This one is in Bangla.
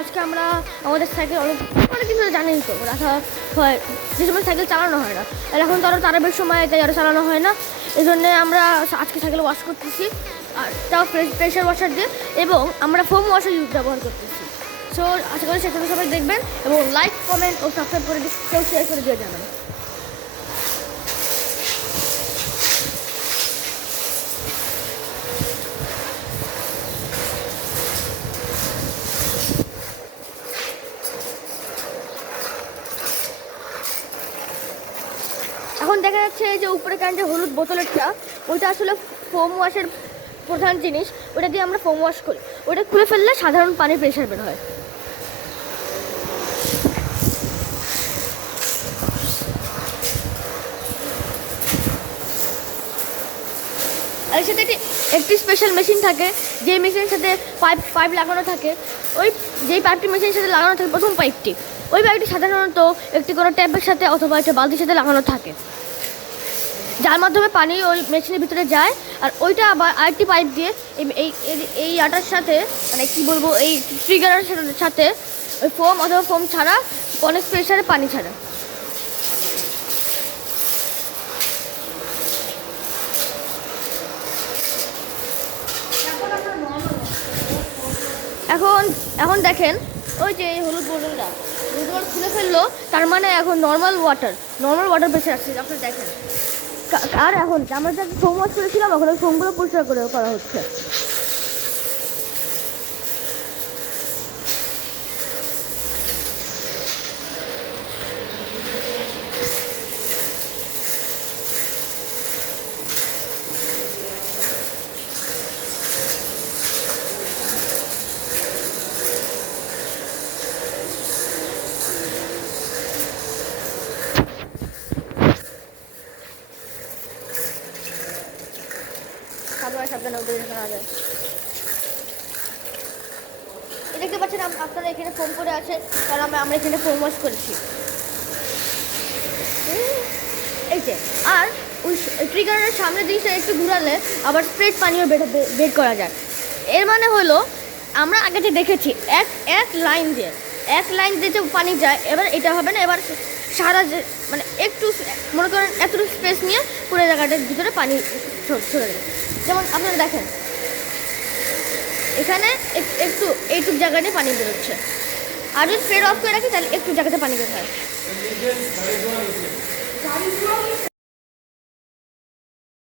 আজকে আমরা আমাদের সাইকেল অনেক দিন ধরে জানেন তো রাখা হয়, যে সময় সাইকেল চালানো হয় না, আর এখন তো আরও তারা বেশ সময় তাই আরও চালানো হয় না, এই জন্যে আমরা আজকে সাইকেল ওয়াশ করতেছি, আর তাও প্রেশার ওয়াশার দিয়ে, এবং আমরা ফোম ওয়াশার ব্যবহার করতেছি। সো আশা করি সেখানে সবাই দেখবেন এবং লাইক কমেন্ট ও সাবস্ক্রাইব করে কেউ শেয়ার করে দিয়ে যাবেন। এখন দেখা যাচ্ছে যে উপরে যে হলুদ বোতলেরটা, ওইটা আসলে ফোম ওয়াশের প্রধান জিনিস, ওটা দিয়ে আমরা ফোম ওয়াশ করি। ওটা খুলে ফেললে সাধারণ পানির প্রেশার বের হয়। আর এর সাথে একটি স্পেশাল মেশিন থাকে, যে মেশিনের সাথে পাইপ লাগানো থাকে। ওই যেই পাইপটি মেশিনের সাথে লাগানো থাকে, প্রথম পাইপটি, ওই পাইপটি সাধারণত একটি কোনো ট্যাপের সাথে অথবা একটা বালতির সাথে লাগানো থাকে, যার মাধ্যমে পানি ওই মেশিনের ভিতরে যায়। আর ওইটা আবার আরেকটি পাইপ দিয়ে এই আটার সাথে, মানে কী বলবো, এই ট্রিগারের সাথে ওই ফোম অথবা ফোম ছাড়া অনেক প্রেশারে পানি ছাড়ে। এখন দেখেন, ওই যে এই হলুদ বোতলটা খুলে ফেললো, তার মানে এখন নর্মাল ওয়াটার প্রেশার আসছে, আপনারা দেখেন। আর এখন আমরা যে ফোম ওয়াশ করেছিলাম, এখন ওই ফোমগুলো পরিষ্কার করা হচ্ছে। সাবধানে দেখতে পাচ্ছেন আপনারা এখানে ফোম করে আছে, কারণ আমরা এখানে ফোম ওয়াশ করেছি, এই যে। আর ওই ট্রিগারের সামনের জিনিসটা একটু ঘুরালে আবার স্প্রেড পানিও বের করা যায়। এর মানে হলো, আমরা আগে যে দেখেছি এক লাইন দিয়ে যে পানি যায়, এবার এটা হবে না, এবার সারা যে মানে একটু মনে করেন এতটুকু স্পেস নিয়ে পুরো জায়গাটার ভিতরে পানি ছড়ে যায়। যেমন আপনারা দেখেন এখানে একটু এইটুক জায়গাটায় পানি বেরোচ্ছে, আর যদি স্প্রেড অফ করে রাখি তাহলে একটু জায়গাতে পানি বের হয়।